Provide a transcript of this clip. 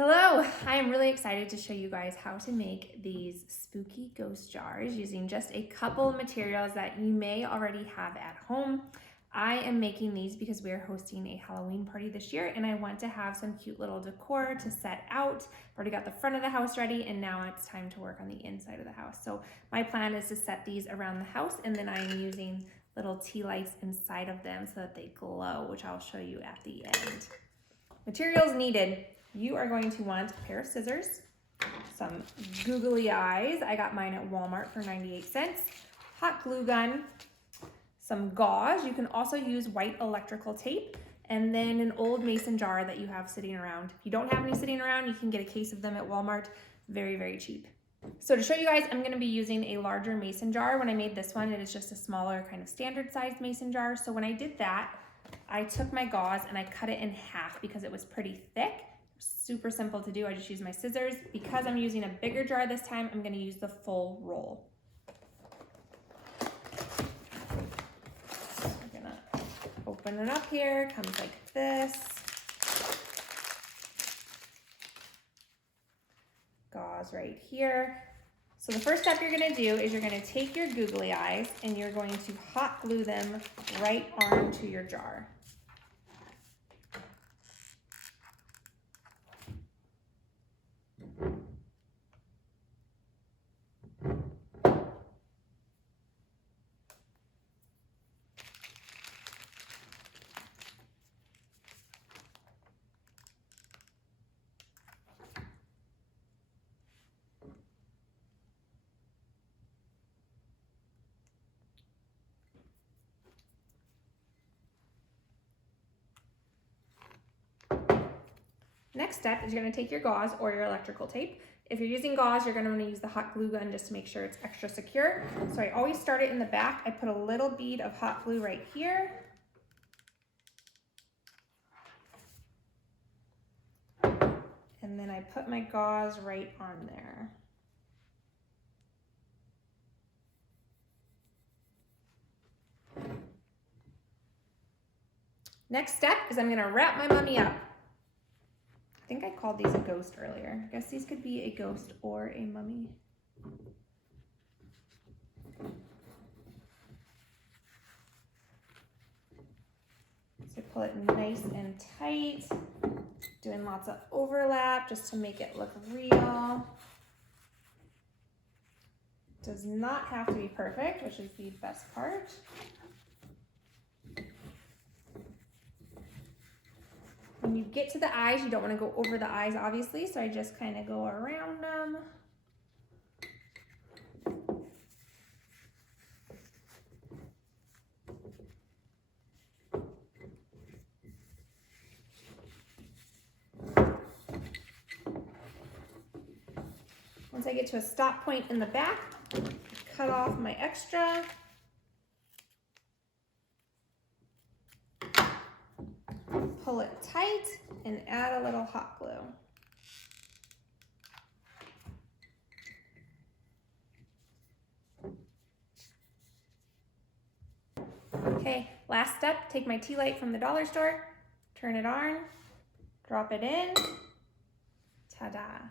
Hello, I am really excited to show you guys how to make these spooky ghost jars using just a couple materials that you may already have at home. I am making these because we are hosting a Halloween party this year and I want to have some cute little decor to set out. I've already got the front of the house ready and now it's time to work on the inside of the house. So my plan is to set these around the house and then I am using little tea lights inside of them so that they glow, which I'll show you at the end. Materials needed. You are going to want a pair of scissors, some googly eyes. I got mine at Walmart for 98 cents. Hot glue gun, some gauze. You can also use white electrical tape, and then an old mason jar that you have sitting around. If you don't have any sitting around, you can get a case of them at Walmart. Very, very cheap. So to show you guys, I'm gonna be using a larger mason jar. When I made this one, it is just a smaller kind of standard sized mason jar. So when I did that, I took my gauze and I cut it in half because it was pretty thick. Super simple to do. I just use my scissors. Because I'm using a bigger jar this time, I'm going to use the full roll. So we're going to open it up here. Comes like this. Gauze right here. So the first step you're going to do is you're going to take your googly eyes and you're going to hot glue them right onto your jar. Next step is you're going to take your gauze or your electrical tape. If you're using gauze, you're going to want to use the hot glue gun just to make sure it's extra secure. So I always start it in the back. I put a little bead of hot glue right here. And then I put my gauze right on there. Next step is I'm going to wrap my mummy up. I think I called these a ghost earlier. I guess these could be a ghost or a mummy. So pull it nice and tight, doing lots of overlap just to make it look real. Does not have to be perfect, which is the best part. When you get to the eyes, you don't want to go over the eyes, obviously, so I just kind of go around them. Once I get to a stop point in the back, cut off my extra. Pull it tight and add a little hot glue. Okay, last step, take my tea light from the dollar store, turn it on, drop it in, ta-da.